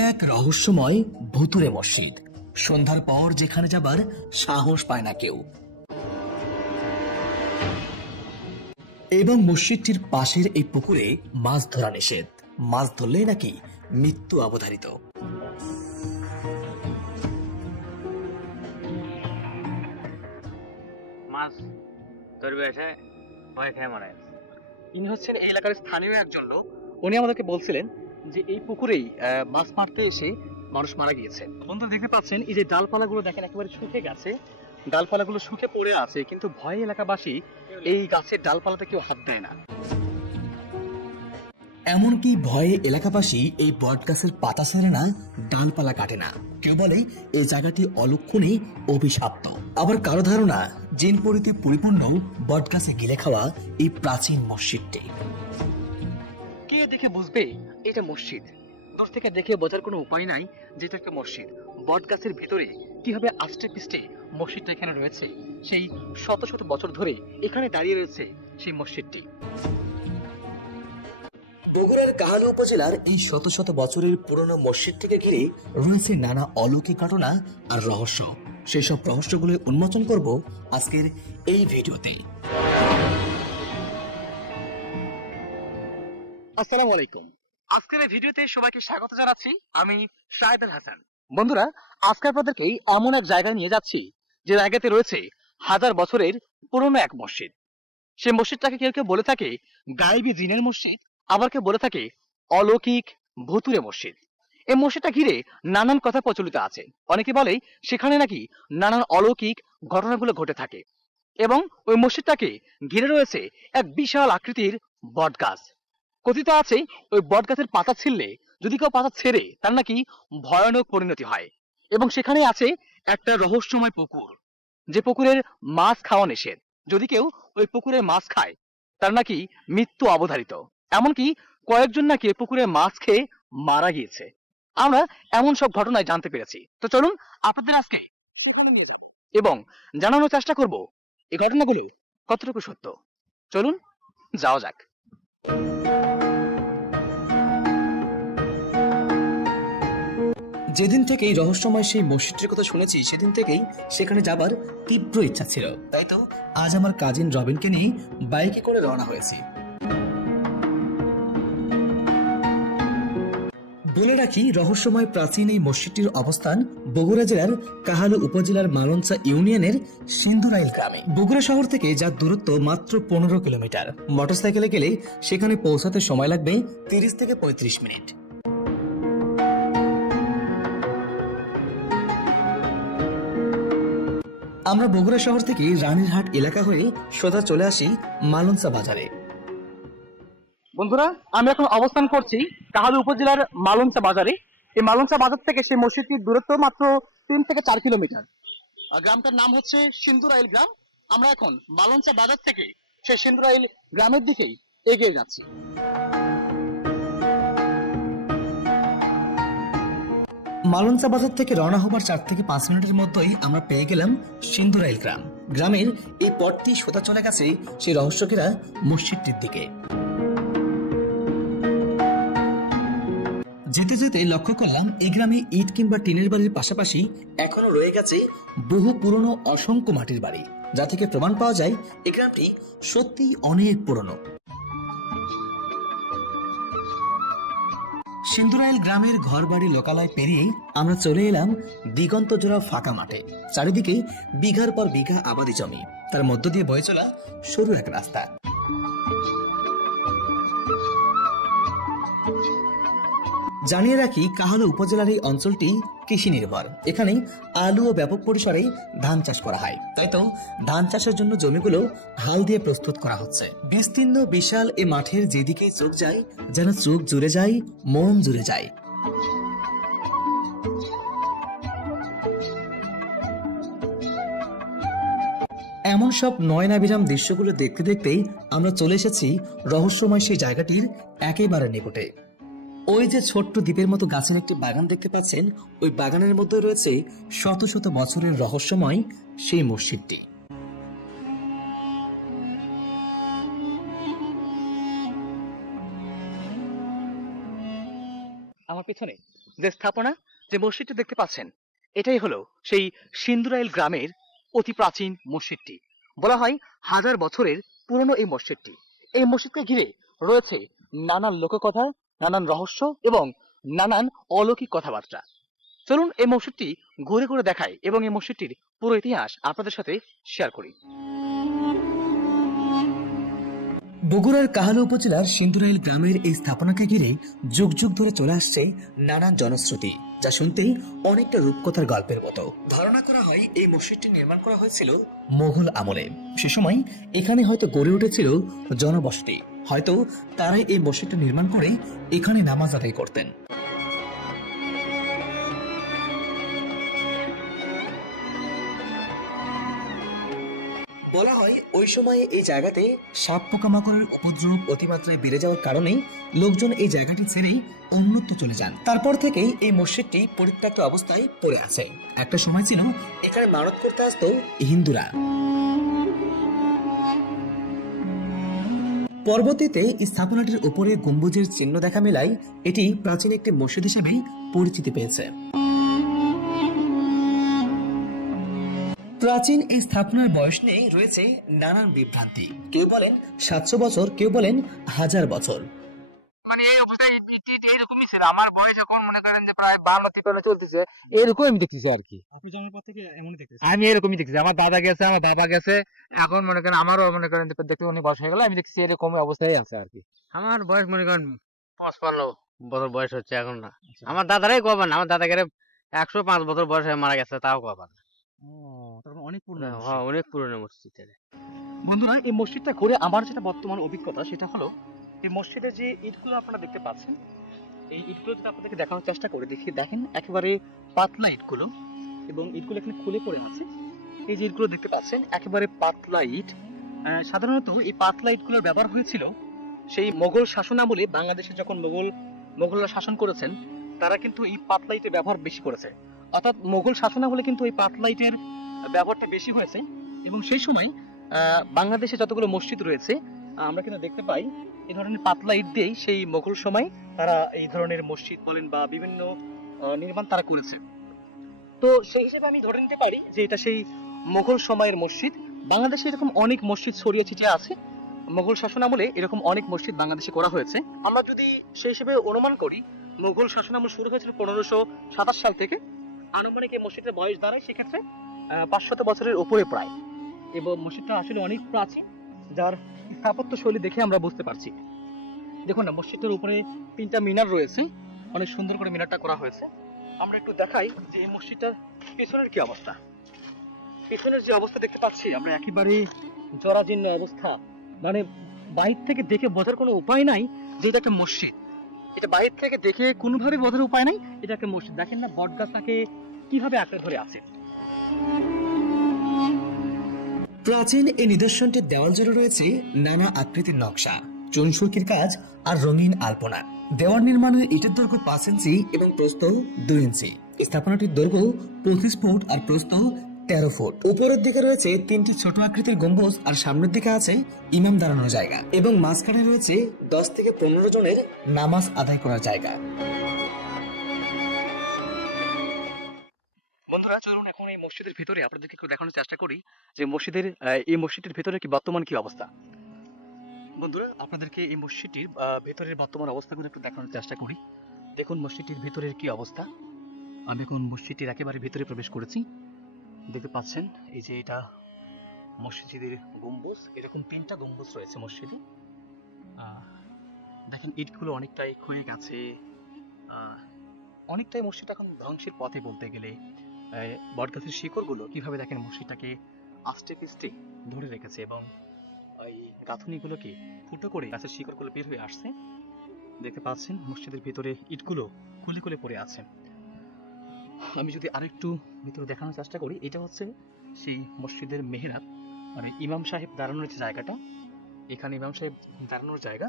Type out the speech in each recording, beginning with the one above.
এক রহস্যময় ভুতুড়ে মসজিদ, সন্ধ্যার পর যেখানে যাবার সাহস পায় না কেউ। এবং মসজিদটির পাশের এই পুকুরে মাছ ধরা নিষেধ, মাছ ধরলেই নাকি মৃত্যু অবধারিত। মাছ ধরবে এসে ভয় খেয়ে মারা গেছে। ইনি হচ্ছেন এই এলাকার স্থানীয় একজন লোক। উনি আমাদেরকে বলছিলেন যে এই পুকুরেই মাছ মারতে এসে মানুষ মারা গিয়েছে। বন্ধুরা দেখতে পাচ্ছেন এই যে ডালপালাগুলো দেখেন একেবারে শুকে গেছে, ডালপালাগুলো শুকে পড়ে আছে, কিন্তু ভয়ে এলাকাবাসী এই গাছের ডালপালাতে কেউ হাত দেয় না। এমনকি ভয়ে এলাকাবাসী এই বট গাছের পাতা ছেড়ে না, ডালপালা কাটে না। কেউ বলে এই জায়গাটি অলক্ষণে অভিশপ্ত, আবার কারো ধারণা জিনপরিতে পরিপূর্ণ বট গাছে গিলে খাওয়া এই প্রাচীন মসজিদটি। কে দেখে বুঝবে এটা মসজিদ? দূর থেকে দেখে বোঝার কোনো উপায় নাই যে এটা একটা মসজিদ। বট গাছের ভিতরে কিভাবে আষ্টে পৃষ্ঠে মসজিদটা এখানে রয়েছে, সেই শত শত বছর ধরে এখানে দাঁড়িয়ে রয়েছে সেই মসজিদটি। বগুড়ার কাহালু উপজেলার এই শত শত বছরের পুরনো মসজিদটিকে ঘিরে রয়েছে নানা অলৌকিক ঘটনা আর রহস্য। সেসব রহস্যগুলো উন্মোচন করব আজকের এই ভিডিওতে। আসসালামু আলাইকুম। আজকের এই ভিডিওতে সবাইকে স্বাগত জানাচ্ছি। আমি শাহেদ আল হাসান। বন্ধুরা, আজকে আপনাদেরকে এমন এক জায়গায় নিয়ে যাচ্ছি যে জায়গাতে রয়েছে হাজার বছরের পুরনো এক মসজিদ। সেই মসজিদটাকে কেউ কেউ বলে থাকে গায়েবী জিনের মসজিদ, আবার কেউ বলে থাকে অলৌকিক ভুতুড়ে মসজিদ। এই মসজিদটা ঘিরে নানান কথা প্রচলিত আছে। অনেকে বলে সেখানে নাকি নানান অলৌকিক ঘটনাগুলো ঘটে থাকে, এবং ওই মসজিদটাকে ঘিরে রয়েছে এক বিশাল আকৃতির বট গাছ। কথিত আছে ওই বট গাছের পাতা ছিঁড়লে, যদি কেউ পাতা ছেড়ে, তার নাকি ভয়ানক পরিণতি হয়। এবং সেখানে আছে একটা রহস্যময় পুকুর, যে পুকুরের মাছ খাওয়া নিষেধ। যদি কেউ ওই পুকুরের মাছ খায়, তার নাকি মৃত্যু অবধারিত। এমনকি কয়েকজন নাকি পুকুরে মাছ খেয়ে মারা গিয়েছে। আমরা এমন সব ঘটনায় জানতে পেরেছি। তো চলুন আপনাদের আজকে সেখানে নিয়ে যাব এবং জানানোর চেষ্টা করব এই ঘটনাগুলো কতটুকু সত্য। চলুন যাওয়া যাক। যেদিন থেকে এই রহস্যময় সেই মসজিদটির কথা শুনেছি, সেদিন থেকেই সেখানে যাবার তীব্র ইচ্ছা ছিল। তাই তো আজ আমার কাজিন রবিনকে নিয়ে বাইকে করে রওনা হয়েছি। বলে রাখি, রহস্যময় প্রাচীন এই মসজিদটির অবস্থান বগুড়া জেলার কাহালু উপজেলার মালঞ্চা ইউনিয়নের সিন্দুরাইল গ্রামে। বগুড়া শহর থেকে যার দূরত্ব মাত্র 15 কিলোমিটার। মোটরসাইকেলে গেলে সেখানে পৌঁছাতে সময় লাগবে 30 থেকে 35 মিনিট। আমরা বগুড়া শহর থেকে রানীরহাট এলাকা হয়ে সোজা চলে আসি মালঞ্চা বাজারে। বন্ধুরা, আমি এখন অবস্থান করছি কাহালু উপজেলার মালঞ্চা বাজারে। এই মালঞ্চা বাজার থেকে সেই মসজিদটির দূরত্ব মাত্র 3 থেকে 4 কিলোমিটার। গ্রামটার নাম হচ্ছে সিন্দুরাইল গ্রাম। আমরা এখন মালঞ্চা বাজার থেকে সেই সিন্দুরাইল গ্রামের দিকেই এগিয়ে যাচ্ছি। মালঞ্চা বাজার থেকে রওনা হবার 4 থেকে 5 মিনিটের মধ্যেই আমরা পেয়ে গেলাম সিন্দুরাইল গ্রাম। গ্রামের এই পথটি সোজা চলে গেছে সেই রহস্যকেরা মসজিদটির দিকে। যেতে যেতে লক্ষ্য করলাম এই গ্রামে ইট কিংবা টিনের বাড়ির পাশাপাশি এখনো রয়ে গেছে বহু পুরনো অসংখ্য মাটির বাড়ি, যা থেকে প্রমাণ পাওয়া যায় এই গ্রামটি সত্যিই অনেক পুরনো। সিন্দুরাইল গ্রামের ঘর বাড়ি লোকালয় পেরিয়ে আমরা চলে এলাম দিগন্ত জোড়া ফাঁকা মাঠে। চারিদিকে বিঘার পর বিঘা আবাদি জমি, তার মধ্য দিয়ে বয়ে চলা সরু এক রাস্তা। জানিয়ে রাখি, কাহালু উপজেলার এই অঞ্চলটি কৃষি নির্ভর। এখানে আলু ও ব্যাপক পরিসরে ধান চাষ করা হয়। তাই তো ধান চাষের জন্য জমিগুলো হাল দিয়ে প্রস্তুত করা হচ্ছে। বিস্তীর্ণ বিশাল এই মাঠের যেদিকে চোখ যায়, যেন চোখ জুড়ে যায়, মন জুড়ে যায়। এমন সব নয়নাভিরাম দৃশ্যগুলো দেখতে দেখতেই আমরা চলে এসেছি রহস্যময় সেই জায়গাটির একেবারে নিকটে। ওই যে ছোট্ট দ্বীপের মতো গাছের একটি বাগান দেখতে পাচ্ছেন, ওই বাগানের মধ্যে রয়েছে শত শত বছরের রহস্যময় সেই মসজিদটি। আমার পিছনে যে স্থাপনা, যে মসজিদটি দেখতে পাচ্ছেন, এটাই হলো সেই সিন্দুরাইল গ্রামের অতি প্রাচীন মসজিদটি। বলা হয় হাজার বছরের পুরনো এই মসজিদটি। এই মসজিদকে ঘিরে রয়েছে নানান লোককথা, নানান রহস্য এবং নানান অলৌকিক কথাবার্তা। চলুন এই মসজিদটি ঘুরে ঘুরে দেখাই এবং এই মসজিদটির পুরো ইতিহাস আপনাদের সাথে শেয়ার করি। বগুড়ার কাহালু উপজেলার সিন্দুরাইল গ্রামের এই স্থাপনাকে ঘিরে যুগ যুগ ধরে চলে আসছে নানান জনশ্রুতি, যা শুনতেই অনেকটা রূপকথার গল্পের মতো। ধারণা করা হয় এই মসজিদটি নির্মাণ করা হয়েছিল মোগল আমলে। সে সময় এখানে হয়তো গড়ে উঠেছিল জনবসতি, হয়তো তারাই এই মসজিদটি নির্মাণ করে এখানে নামাজ আদায় করতেন। বলা হয় ওই সময়ে এই জায়গাতে সাপ পোকামাকড়ের উপদ্রব অতিমাত্রায় বেড়ে যাওয়ার কারণে লোকজন এই জায়গাটি ছেড়েই অন্যত্র চলে যান। তারপর থেকেই এই মসজিদটি পরিত্যক্ত অবস্থায় পড়ে আছে। একটা সময় ছিল এখানে মানত করতে আসতো হিন্দুরা। পরবর্তীতে স্থাপনাটির উপরে গম্বুজের চিহ্ন দেখা মেলায় এটি প্রাচীন একটি মসজিদ হিসেবেই পরিচিতি পেয়েছে। প্রাচীন এই স্থাপনার বয়স নিয়ে রয়েছে নানান বিভ্রান্তি। কেউ বলেন 700 বছর, কেউ বলেন 1000 বছর। মানে এই অবস্থায় এরকমই ছিল। আমার বয়স এখন মনে করেন যে প্রায় 52-53 চলতেছে, এরকম আমি দেখতেছি আর কি। আপনি জন্মের পর থেকে এমনই দেখতেছেন? আমি এরকমই দেখতেছি। আমার দাদা গেছে, আমার বাবা গেছে, এখন মনে করেন আমারও মনে করেন দেখতে অনেক বয়স হয়ে গেল, আমি দেখছি এরকমই অবস্থায় আছে আর কি। আমার বয়স মনে করেন 55 বছর বয়স হচ্ছে এখন না। আমার দাদারাই কবার না, আমার দাদা গেলে 105 বছর বয়সে মারা গেছে, তাও কবার না। অনেক পুরনো। হ্যাঁ, অনেক পুরনো মসজিদ। বন্ধুরা, এই মসজিদটা ঘুরে আমার যেটা বর্তমান অভিজ্ঞতা সেটা হলো, এই মসজিদের যে ইটগুলো আপনারা দেখতে পাচ্ছেন, এই ইটগুলো যদি আপনাদেরকে দেখানোর চেষ্টা করে দেখেন একেবারে পাতলা ইটগুলো, এবং ইটগুলো এখানে খুলে পড়ে আছে। এই যে ইটগুলো দেখতে পাচ্ছেন একেবারে পাতলা ইট। সাধারণত এই পাতলা ইটগুলোর ব্যবহার হয়েছিল সেই মোগল শাসন আমলে। বাংলাদেশে যখন মোগলরা শাসন করেছেন, তারা কিন্তু এই পাতলা ইটের ব্যবহার বেশি করেছে। অর্থাৎ মোগল শাসন আমলে কিন্তু এই পাতলা ইটের ব্যবহারটা বেশি হয়েছে। এবং সেই সময় বাংলাদেশে যতগুলো মসজিদ রয়েছে আমরা কিন্তু দেখতে পাই এই ধরনের পাতলা ইট দিয়েই সেই মোগল সময় তারা এই ধরনের মসজিদ বলেন বা বিভিন্ন নির্মাণ তারা করেছে। তো সেই হিসেবে আমি ধরে নিতে পারি যে এটা সেই মোগল সময়ের মসজিদ। বাংলাদেশে এরকম অনেক মসজিদ ছড়িয়ে ছিটিয়ে আছে। মোগল শাসন আমলে এরকম অনেক মসজিদ বাংলাদেশে করা হয়েছে। আমরা যদি সেই হিসেবে অনুমান করি, মোগল শাসন আমল শুরু হয়েছিল 1527 সাল থেকে। আনুমানিক এই মসজিদের বয়স দাঁড়ায় সেক্ষেত্রে 500 বছরের উপরে প্রায়। এবং মসজিদটা আসলে অনেক প্রাচীন, যার স্থাপত্য শৈলী দেখে আমরা বুঝতে পারছি। দেখুন না, মসজিদটার উপরে 3টা মিনার রয়েছে, অনেক সুন্দর করে মিনারটা করা হয়েছে। আমরা একটু দেখাই যে এই মসজিদটার পেছনের কি অবস্থা। পেছনের যে অবস্থা দেখতে পাচ্ছি আমরা, একেবারে জরাজীর্ণ অবস্থা। মানে বাইরে থেকে দেখে বোঝার কোনো উপায় নাই যে এটা একটা মসজিদ। এটা বাইরে থেকে দেখে কোনোভাবে বোঝার উপায় নাই এটা একটা মসজিদ। দেখেন না বটগাছটাকে কিভাবে আঁকড়ে ধরে আছে। প্রাচীন এই নিদর্শনটির দেওয়াল জুড়ে রয়েছে নানা আকৃতির নকশা, চুনসুরকির কাজ আর রঙিন আলপনা। দেওয়াল নির্মাণের ইটের দৈর্ঘ্য 5 ইঞ্চি এবং প্রস্থ 2 ইঞ্চি। স্থাপনাটির দৈর্ঘ্য 25 ফুট আর প্রস্থ 13 ফুট। উপরের দিকে রয়েছে 3টি ছোট আকৃতির গম্বুজ আর সামনের দিকে আছে ইমাম দাঁড়ানোর জায়গা, এবং মাঝখানে রয়েছে 10 থেকে 15 জনের নামাজ আদায় করার জায়গা। বন্ধুরা, চলুন এখন এই মসজিদের ভিতরে আপনাদেরকে একটু দেখানোর চেষ্টা করি যে এই মসজিদের ভিতরে কি বর্তমান কি অবস্থা। বন্ধুরা, আপনাদেরকে এই মসজিদটির ভেতরের বর্তমান অবস্থাগুলো একটু দেখানোর চেষ্টা করি। দেখুন মসজিদটির ভেতরের কি অবস্থা। আমি এখন মসজিদটির একেবারে ভেতরে প্রবেশ করেছি। দেখতে পাচ্ছেন এই যে এটা মসজিদের গম্বুজ। এরকম 3টা গম্বুজ রয়েছে মসজিদে। দেখেন ইটগুলো অনেকটাই ক্ষয়ে গেছে, অনেকটাই মসজিদটা এখন ধ্বংসের পথে বলতে গেলে। বটগাছের শিকড়গুলো কিভাবে দেখেন মসজিদটাকে আস্তে পিস্তে ধরে রেখেছে, এবং এই গাঁথনিগুলোকে ফুটো করে গাছের শিকড়গুলো বের হয়ে আসছে। দেখতে পাচ্ছেন মসজিদের ভিতরে ইটগুলো খুলে খুলে পড়ে আছে। আমি যদি আরেকটু ভিতরে দেখানোর চেষ্টা করি, এটা হচ্ছে সেই মসজিদের মেহরাব, মানে ইমাম সাহেব দাঁড়ানোর যে জায়গাটা, এখানে ইমাম সাহেব দাঁড়ানোর জায়গা।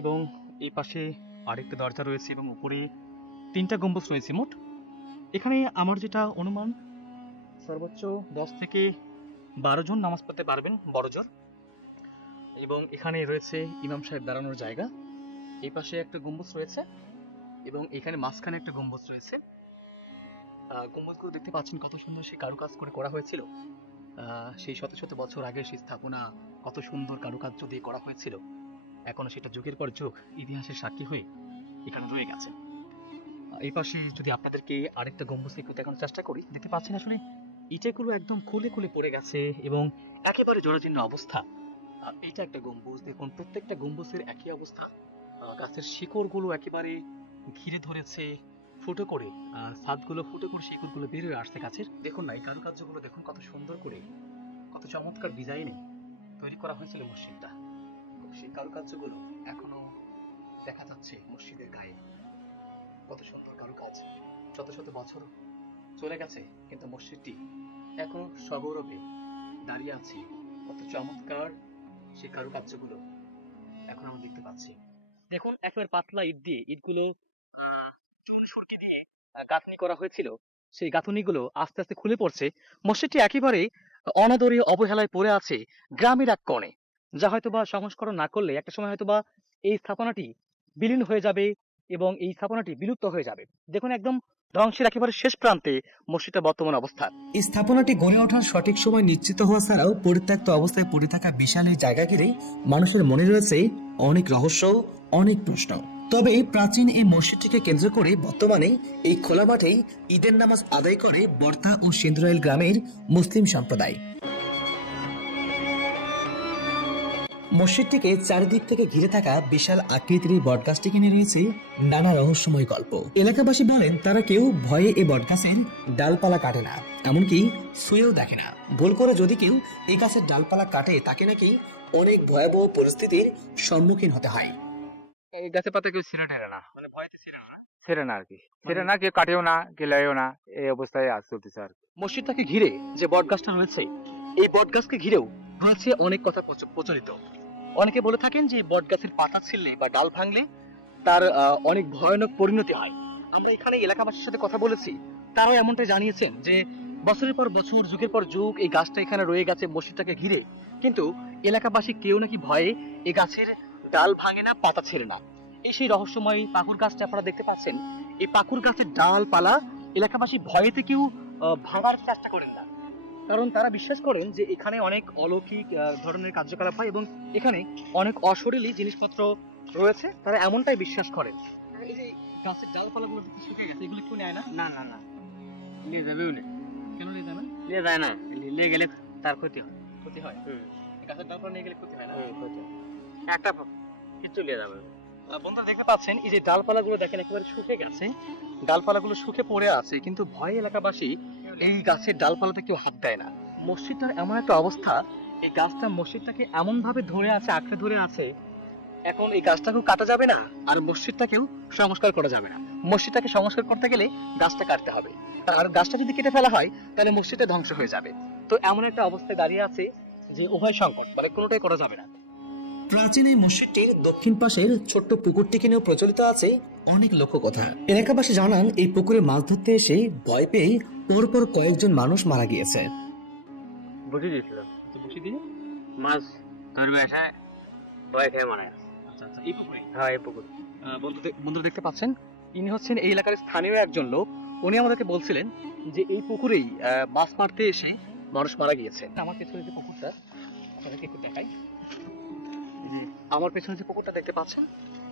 এবং এই পাশে আরেকটা দরজা রয়েছে এবং উপরে 3টা গম্বুজ রয়েছে মোট। এখানে আমার যেটা অনুমান, সর্বোচ্চ 10 থেকে 12 জন নামাজ পড়তে পারবেন বড়জোর। এবং এখানে রয়েছে ইমাম সাহেব দাঁড়ানোর জায়গা। এই পাশে একটা গম্বুজ রয়েছে, এবং এখানে মাঝখানে একটা গম্বুজ রয়েছে। গম্বুজগুলো দেখতে পাচ্ছেন কত সুন্দর সেই কারুকাজ করে করা হয়েছিল। সেই শত শত বছর আগে সেই স্থাপনা কত সুন্দর কারুকার্য দিয়ে করা হয়েছিল, এখনো সেটা যুগের পর যুগ ইতিহাসের সাক্ষী হয়ে এখানে রয়ে গেছে। এই পাশে যদি আপনাদেরকে আরেকটা গম্বুজ একটু দেখানোর চেষ্টা করি, দেখতে পাচ্ছেন আসলে ইটেগুলো একদম খুলে খুলে পড়ে গেছে এবং একেবারে জরাজীর্ণ অবস্থা। এটা একটা গম্বুজ, দেখুন প্রত্যেকটা গম্বুজের একই অবস্থা। গাছের শিকড়গুলো একেবারে ঘিরে ধরেছে ফুটো করে, ছাদগুলো ফুটো করে শিকড়গুলো বের হয়ে আসছে গাছের। দেখুন না এই কারুকার্যগুলো দেখুন কত সুন্দর করে, কত চমৎকার ডিজাইনে তৈরি করা হয়েছিল মসজিদটা। সেই কারুকার্যগুলো এখনো দেখা যাচ্ছে মসজিদের গায়ে। কত সুন্দর কারুকাজ, শত শত বছর চলে গেছে কিন্তু মসজিদটি এখনো সগৌরবে দাঁড়িয়ে আছে। কত চমৎকার সেই কারুকার্যগুলো এখন আমরা দেখতে পাচ্ছি। দেখুন একেবারে পাতলা ইট দিয়ে, ইটগুলো চুন সুরকি দিয়ে গাঁথনি করা হয়েছিল, সেই গাঁথনিগুলো আস্তে আস্তে খুলে পড়ছে। মসজিদটি একেবারে অনাদরে অবহেলায় পড়ে আছে গ্রামের এক কোণে, যা হয়তোবা সংস্করণ না করলে একটা সময় হয়তোবা এই স্থাপনাটি বিলীন হয়ে যাবে এবং এই স্থাপনাটি বিলুপ্ত হয়ে যাবে। দেখুন একদম ধ্বংসের একেবারে শেষ প্রান্তে মসজিদটা বর্তমান অবস্থা। এই স্থাপনাটি গড়ে ওঠার সঠিক সময় নিশ্চিত হওয়া ছাড়াও পরিত্যক্ত অবস্থায় পড়ে থাকা বিশাল এই জায়গা ঘিরে মানুষের মনে রয়েছে অনেক রহস্য, অনেক প্রশ্ন। তবে প্রাচীন এই মসজিদটিকে কেন্দ্র করে বর্তমানে এই খোলা মাঠেই ঈদের নামাজ আদায় করে বর্তা ও সিন্দুরাইল গ্রামের মুসলিম সম্প্রদায়। মসজিদটিকে চারিদিক থেকে ঘিরে থাকা বিশাল আকৃতির এই বটগাছটিকে নিয়ে রয়েছে নানা রহস্যময় গল্প। এলাকাবাসী বলেন তারা কেউ ভয়ে এই বটগাছের ডালপালা কাটে না, এমনকি শুয়েও দেখে না। ভুল করে যদি কেউ এই গাছের ডালপালা কাটে তাকে নাকি অনেক ভয়াবহ পরিস্থিতির সম্মুখীন হতে হয়। এই গাছের পাতা কেউ ছিঁড়ে টেরে না, মানে ভয়তে ছিঁড়ে না আর কি, ছিঁড়ে না, কেউ কাটেও না, কেউ লাইও না, এই অবস্থায় আজ চলতেছে আর কি। মসজিদটাকে ঘিরে যে বটগাছটা রয়েছে, এই বটগাছকে ঘিরেও রয়েছে অনেক কথা প্রচলিত। অনেকে বলে থাকেন যে বটগাছের পাতা ছিঁড়লে বা ডাল ভাঙলে তার অনেক ভয়ানক পরিণতি হয়। আমরা এখানে এলাকাবাসীর সাথে কথা বলেছি, তারাও এমনটাই জানিয়েছেন যে বছরের পর বছর, যুগের পর যুগ এই গাছটা এখানে রয়ে গেছে মসজিদটাকে ঘিরে, কিন্তু এলাকাবাসী কেউ নাকি ভয়ে এই গাছের ডাল ভাঙে না, পাতা ছেড়ে না। এই সেই রহস্যময় পাকুর গাছটা আপনারা দেখতে পাচ্ছেন। এই পাকুর গাছের ডালপালা এলাকাবাসী ভয়েতে কেউ ভাঙার চেষ্টা করেন না, কারণ তারা বিশ্বাস করেন যে এখানে অনেক অলৌকিক ধরনের কার্যকলাপ হয় এবং এখানে অনেক অশরীরী জিনিসপত্র রয়েছে, তারা এমনটাই বিশ্বাস করেন। এই যে গাছের ডালপালাগুলো শুকিয়ে গেছে, এগুলো কেউ নেয় না? না না না, নিয়ে যাবেও না। কেন নিয়ে যাবেন? নিয়ে যায় না, নিয়ে গেলে তার ক্ষতি হয়। ক্ষতি হয়? গাছের ডালপালা নিয়ে গেলে ক্ষতি হয় না? ক্ষতি হয়, একটা কিছু নিয়ে যাবে। বন্ধুরা দেখতে পাচ্ছেন এই যে ডালপালাগুলো দেখেন একেবারে শুকিয়ে গেছে, ডালপালাগুলো শুকে পড়ে আছে, কিন্তু ভয়ে এলাকাবাসী এই গাছের ডালপালাতে কেউ হাত দেয় না। মসজিদটার এমন একটা অবস্থা, এই গাছটা মসজিদটাকে এমন ভাবে ধরে আছে, আঁকড়ে ধরে আছে। এখন এই গাছটাকেও কাটা যাবে না আর মসজিদটাকেও সংস্কার করা যাবে না। মসজিদটাকে সংস্কার করতে গেলে গাছটা কাটতে হবে, আর গাছটা যদি কেটে ফেলা হয় তাহলে মসজিদটা ধ্বংস হয়ে যাবে। তো এমন একটা অবস্থায় দাঁড়িয়ে আছে যে উভয় সংকট, মানে কোনোটাই করা যাবে না। প্রাচীন এই মসজিদটির দক্ষিণ পাশের ছোট্ট পুকুরটিকে নিয়েও প্রচলিত আছে অনেক লোককথা। এলাকাবাসী জানান এই পুকুরে মাছ ধরতে এসে ভয় পেয়ে পরপর কয়েকজন মানুষ মারা গিয়েছে। বসে দিয়েছিল, বসে দিয়ে মাছ ধরবে এসে ভয় খেয়ে মারা গেছে। আচ্ছা আচ্ছা, এই পুকুরে? হ্যাঁ এই পুকুর। বন্ধুরা দেখতে পাচ্ছেন ইনি হচ্ছেন এই এলাকার স্থানীয় একজন লোক। উনি আমাদেরকে বলছিলেন যে এই পুকুরেই মাছ মারতে এসে মানুষ মারা গিয়েছে। আমার পেছনে যে পুকুরটা আপনাদেরকে একটু দেখাই, আমার পেছনে যে পুকুরটা দেখতে পাচ্ছেন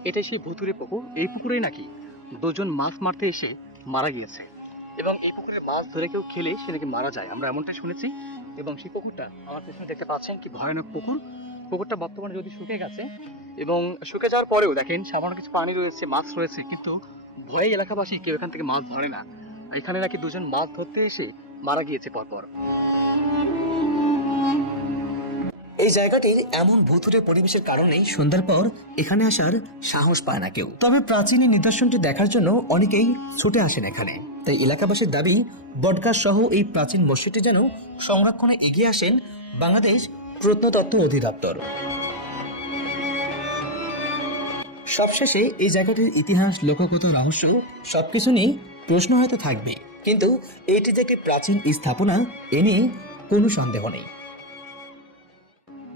এটাই সেই ভুতুরে পুকুর। এই পুকুরেই নাকি দুজন মাছ মারতে এসে মারা গিয়েছে এবং এই পুকুরে মাছ ধরে কেউ খেলে সে নাকি মারা যায়, আমরা এমনটাই শুনেছি। এবং সেই পুকুরটা আমার পেছনে দেখতে পাচ্ছেন কি ভয়ানক পুকুর। পুকুরটা বর্তমানে যদি শুকিয়ে গেছে এবং শুকে যাওয়ার পরেও দেখেন সামান্য কিছু পানি রয়েছে, মাছ রয়েছে, কিন্তু ভয়ে এলাকাবাসী কেউ এখান থেকে মাছ ধরে না। এখানে নাকি দুজন মাছ ধরতে এসে মারা গিয়েছে পরপর। এই জায়গাটির এমন ভুতুরে পরিবেশের কারণেই সন্ধ্যার পর এখানে আসার সাহস পায় না কেউ। তবে প্রাচীন এই নিদর্শনটি দেখার জন্য অনেকেই ছুটে আসেন এখানে। তাই এলাকাবাসীর দাবি বটগাছ সহ এই প্রাচীন মসজিদটি যেন সংরক্ষণে এগিয়ে আসেন বাংলাদেশ প্রত্নতত্ত্ব অধিদপ্তর। সবশেষে এই জায়গাটির ইতিহাস, লোককথা, রহস্য সবকিছু নিয়ে প্রশ্ন হয়তো থাকবে, কিন্তু এটি যে একটি প্রাচীন স্থাপনা এ নিয়ে কোনো সন্দেহ নেই।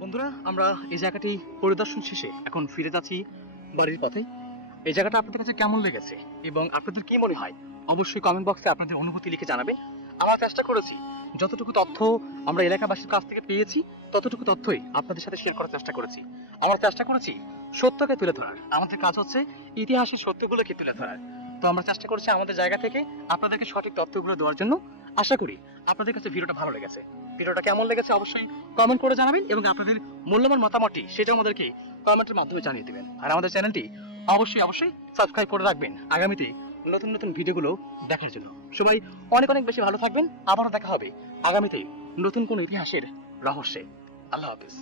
বন্ধুরা আমরা এই জায়গাটি পরিদর্শন শেষে এখন ফিরে যাচ্ছি বাড়ির পথে। এই জায়গাটা আপনাদের কাছে কেমন লেগেছে এবং আপনাদের কি মনে হয় অবশ্যই কমেন্ট বক্সে আপনাদের অনুভূতি লিখে জানাবেন। আমরা চেষ্টা করেছি যতটুকু তথ্য আমরা এলাকাবাসীর কাছ থেকে পেয়েছি ততটুকু তথ্যই আপনাদের সাথে শেয়ার করার চেষ্টা করেছি। আমরা চেষ্টা করেছি সত্যকে তুলে ধরার, আমাদের কাজ হচ্ছে ইতিহাসের সত্যগুলোকে তুলে ধরার। তো আমরা চেষ্টা করছি আমাদের জায়গা থেকে আপনাদেরকে সঠিক তথ্যগুলো দেওয়ার জন্য। আশা করি আপনাদের কাছে ভিডিওটা ভালো লেগেছে। ভিডিওটা কেমন লেগেছে অবশ্যই কমেন্ট করে জানাবেন এবং আপনাদের মূল্যবান মতামতটি সেটাও আমাদেরকে কমেন্টের মাধ্যমে জানিয়ে দেবেন। আর আমাদের চ্যানেলটি অবশ্যই অবশ্যই সাবস্ক্রাইব করে রাখবেন আগামীতে নতুন নতুন ভিডিওগুলো দেখার জন্য। সবাই অনেক অনেক বেশি ভালো থাকবেন। আবারও দেখা হবে আগামীতে নতুন কোন ইতিহাসের রহস্যে। আল্লাহ হাফেজ।